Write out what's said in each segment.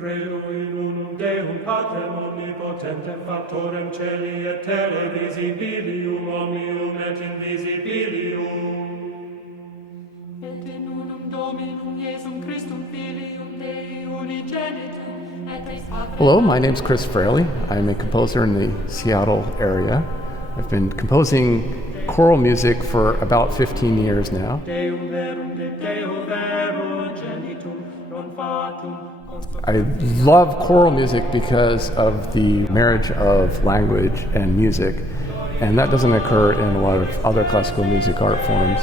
Credo in unum Deum Patrem omnipotentem factorem celi et terrae visibilium omnium et invisibilium. Et in unum Dominum Iesum Christum Filium Dei unigenitum et ex Patrem. Hello, my name's Chris Fraley. I'm a composer in the Seattle area. I've been composing choral music for about 15 years now. Deum verum de Deo vero genitum non fatum. I love choral music because of the marriage of language and music, and that doesn't occur in a lot of other classical music art forms.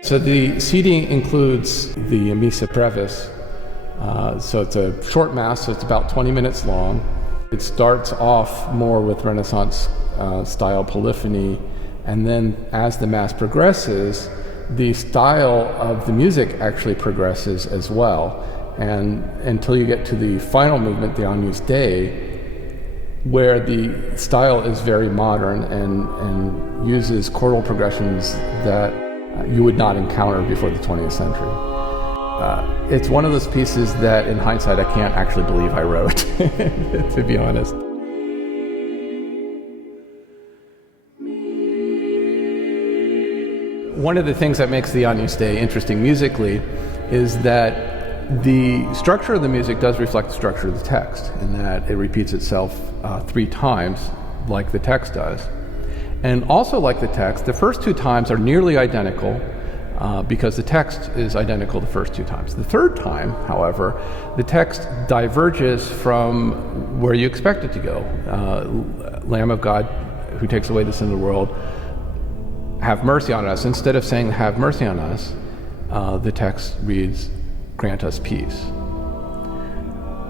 So the seating includes the Missa Brevis. So it's a short mass, so it's about 20 minutes long. It starts off more with Renaissance style polyphony, and then as the mass progresses, the style of the music actually progresses as well. And until you get to the final movement, the Agnus Dei, where the style is very modern and uses chordal progressions that you would not encounter before the 20th century. It's one of those pieces that, in hindsight, I can't actually believe I wrote, to be honest. One of the things that makes the Agnus Dei interesting musically is that the structure of the music does reflect the structure of the text, in that it repeats itself 3 times, like the text does. And also like the text, the first 2 times are nearly identical because the text is identical the first 2 times. The third time, however, the text diverges from where you expect it to go. Lamb of God, who takes away the sin of the world, have mercy on us. Instead of saying, have mercy on us, the text reads, grant us peace.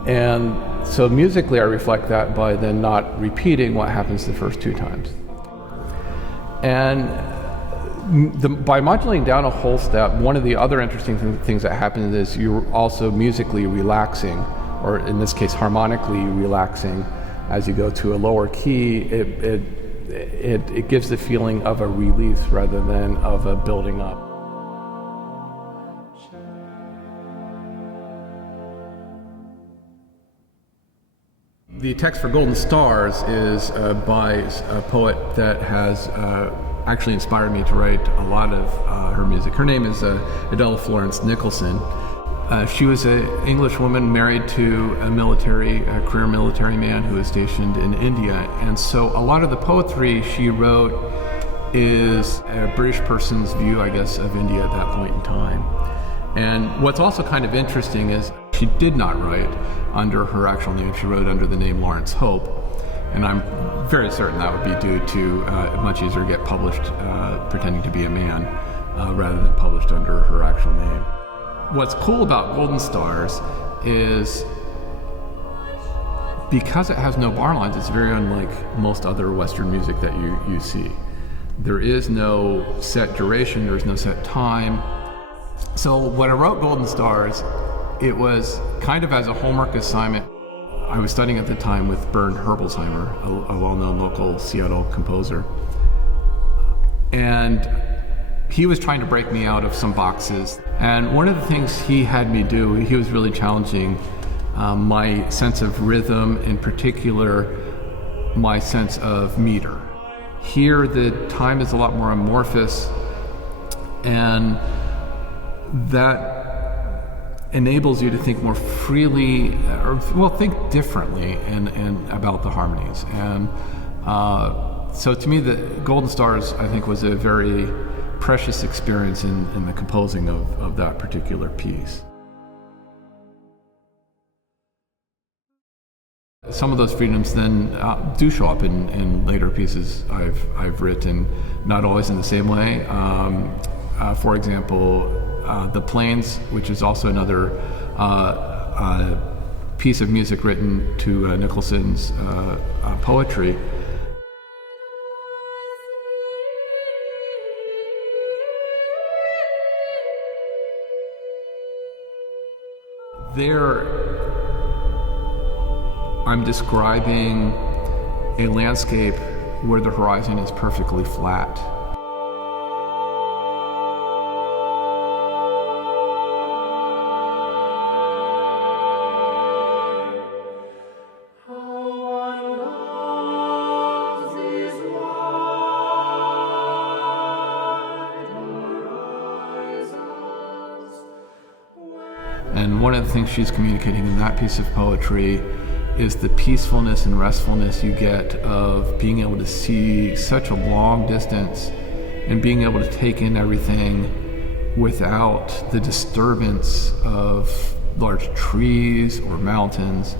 And so musically I reflect that by then not repeating what happens the first 2 times. And by modulating down a whole step, one of the other interesting things that happens is you're also musically relaxing, or in this case harmonically relaxing. As you go to a lower key, it gives the feeling of a release rather than of a building up. The text for Golden Stars is by a poet that has actually inspired me to write a lot of her music. Her name is Adela Florence Nicholson. She was an English woman married to a career military man who was stationed in India. And so a lot of the poetry she wrote is a British person's view, I guess, of India at that point in time. And what's also kind of interesting is she did not write under her actual name. She wrote under the name Lawrence Hope. And I'm very certain that would be due to much easier to get published pretending to be a man rather than published under her actual name. What's cool about Golden Stars is because it has no bar lines, it's very unlike most other Western music that you see. There is no set duration, there's no set time. So when I wrote Golden Stars, it was kind of as a homework assignment. I was studying at the time with Bernd Herbolzheimer, a well-known local Seattle composer. And he was trying to break me out of some boxes. And one of the things he had me do, he was really challenging my sense of rhythm, in particular, my sense of meter. Here, the time is a lot more amorphous, and that enables you to think more freely, think differently and about the harmonies. And so to me, the Golden Stars, I think, was a very precious experience in the composing of that particular piece. Some of those freedoms then do show up in later pieces I've written, not always in the same way. For example, The Plains, which is also another piece of music written to Nicholson's poetry. There, I'm describing a landscape where the horizon is perfectly flat. And one of the things she's communicating in that piece of poetry is the peacefulness and restfulness you get of being able to see such a long distance and being able to take in everything without the disturbance of large trees or mountains.